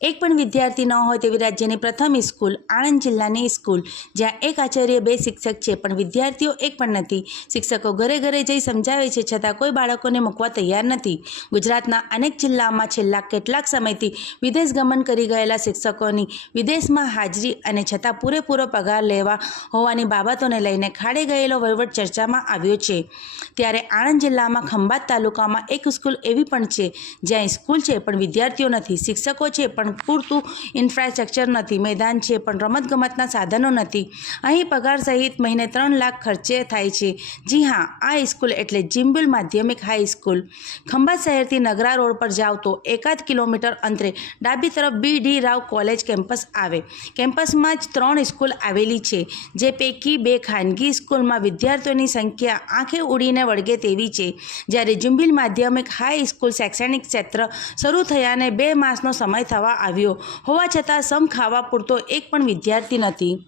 એક પણ વિદ્યાર્થી ન હોય તેવી રાજ્યની પ્રથમ સ્કૂલ આણંદ જિલ્લાની સ્કૂલ, જ્યાં એક આચાર્ય, 2 શિક્ષક છે, પણ વિદ્યાર્થીઓ એક પણ નથી. શિક્ષકો ઘરે ઘરે જઈ સમજાવે છે, છતાં કોઈ બાળકોને મૂકવા તૈયાર નથી. ગુજરાતના અનેક જિલ્લાઓમાં છેલ્લા કેટલાક સમયથી વિદેશ ગમન કરી ગયેલા શિક્ષકોની વિદેશમાં હાજરી અને છતાં પૂરેપૂરો પગાર લેવા હોવાની બાબતોને લઈને ખાડે ગયેલો વહીવટ ચર્ચામાં આવ્યો છે. ત્યારે આણંદ જિલ્લામાં ખંભાત તાલુકામાં એક સ્કૂલ એવી પણ છે, જ્યાં સ્કૂલ છે પણ વિદ્યાર્થીઓ નથી, શિક્ષકો છે પણ પૂરતું ઇન્ફ્રાસ્ટ્રક્ચર નથી, મેદાન છે પણ રમતગમતના સાધનો નથી. અહીં પગાર સહિત મહિને 3 લાખ ખર્ચે થાય છે. જી હા, આ સ્કૂલ એટલે જિમ્બુલ માધ્યમિક હાઈસ્કૂલ. ખંભાત શહેરથી નગરા રોડ પર જાવ તો 1 કિલોમીટર અંતરે ડાબી તરફ બી.ડી. રાવ કોલેજ કેમ્પસ આવે. કેમ્પસમાં જ 3 સ્કૂલ આવેલી છે, જે પૈકી 2 ખાનગી સ્કૂલમાં વિદ્યાર્થીઓની સંખ્યા આંખે ઉડીને વળગે તેવી છે. જ્યારે જિમ્બુલ માધ્યમિક હાઈસ્કૂલ શૈક્ષણિક ક્ષેત્ર શરૂ થયાને 2 માસનો સમય થવા આવ્યો હોવા છતાં સમ ખાવા પૂરતો એક પણ વિદ્યાર્થી નથી.